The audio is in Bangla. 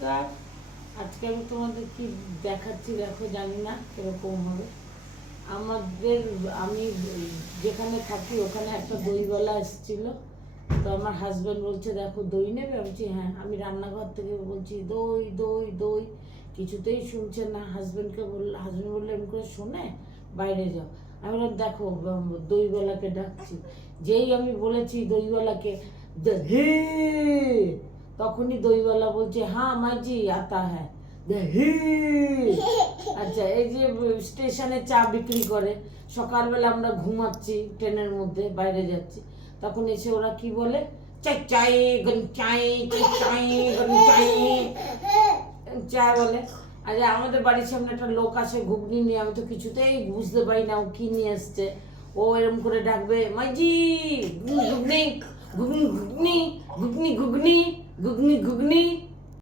নমস্কার। আজকে আমি তোমাদের কি দেখাচ্ছি দেখো, জানি না কিরকম হবে। আমি যেখানে থাকি ওখানে একটা দইওয়ালা এসেছিল। তো আমার হাজব্যান্ড বলছে দেখো দই নেবে। আমি বলছি হ্যাঁ। আমি রান্নাঘর থেকে বলছি দই দই দই, কিছুতেই শুনছে না। হাজব্যান্ড বললো এমনি করে শোনে, বাইরে যাও। আমি বললাম দেখো দইওয়ালাকে ডাকছি। যেই আমি বলেছি দইওয়ালাকে হে, তখনই দইওয়ালা বলছে হ্যাঁ মাইজি আতা হ্যাঁ হি। আচ্ছা, এই যে স্টেশনে চা বিক্রি করে, সকালবেলা আমরা ঘুমাচ্ছি ট্রেনের মধ্যে, বাইরে যাচ্ছি, তখন এসে ওরা কি বলে, চাই চাই গন চাই চাই গন চাই চা বলে। আর আমাদের বাড়ির সামনে একটা লোক আসে ঘুগনি নিয়ে, আমি তো কিছুতেই বুঝতে পারি না ও কি নিয়ে এসছে। ও এরকম করে ডাকবে মাইজি ঘুগনি ঘুগনি ঘুগনি ঘুগনি ঘুগনি ঘুগনি ঘুগনি